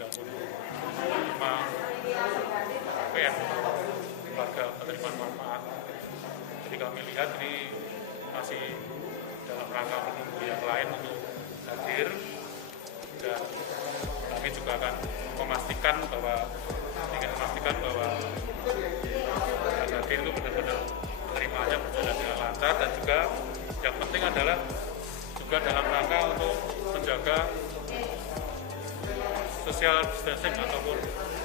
95 PM lembaga penerimaan manfaat. Jadi kami lihat ini masih dalam rangka menunggu yang lain untuk hadir, dan kami juga akan memastikan bahwa yang hadir itu benar-benar penerimanya berjalan dengan lancar, dan juga yang penting adalah juga dalam rangka untuk menjaga social distancing ataupun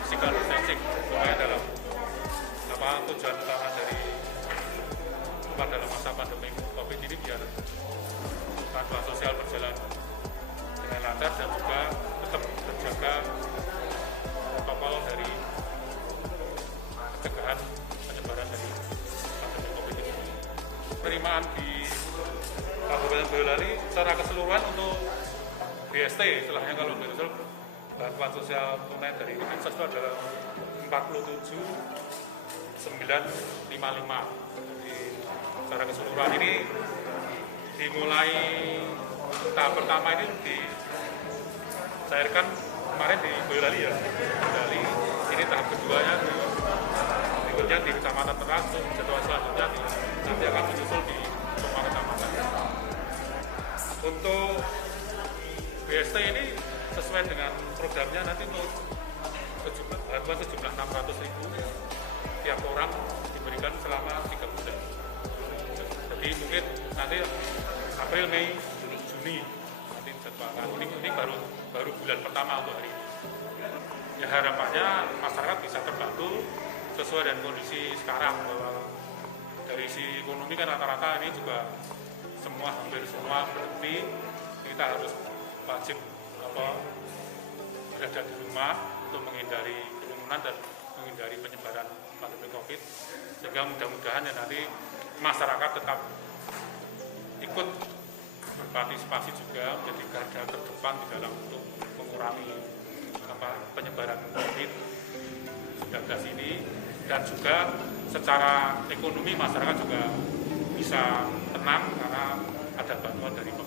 physical distancing, supaya dalam tujuan utama dari dalam masa pandemi COVID ini biar bantuan sosial berjalan dengan lancar dan juga tetap terjaga protokol dari pencegahan penyebaran dari pandemi COVID ini. Penerimaan di Kabupaten Boyolali secara keseluruhan untuk BST, istilahnya kalau betul bantuan sosial tunai dari Kemensos itu adalah 47.955. Jadi secara keseluruhan ini dimulai tahap pertama ini dicairkan kemarin di Boyolali ya, Boyolali. Ini tahap keduanya berikutnya di Kecamatan Merak, jadwal selanjutnya nanti akan menyusul di semua kecamatan. Untuk BST ini sesuai dengan programnya nanti untuk bantuan sejumlah 600.000 tiap orang diberikan selama 3 bulan. Jadi mungkin nanti April, Mei, Juni nanti jadwalkan. Ini baru bulan pertama untuk hari ini. Ya harapannya masyarakat bisa terbantu sesuai dengan kondisi sekarang, bahwa dari si ekonomi kan rata-rata ini juga hampir semua berhenti. Kita harus wajib berada di rumah untuk menghindari kerumunan dan menghindari penyebaran pandemi COVID, sehingga mudah-mudahan ya nanti masyarakat tetap ikut berpartisipasi juga menjadi garda terdepan di dalam untuk mengurangi penyebaran COVID-19 ini, dan juga secara ekonomi masyarakat juga bisa tenang karena ada bantuan dari pemerintah.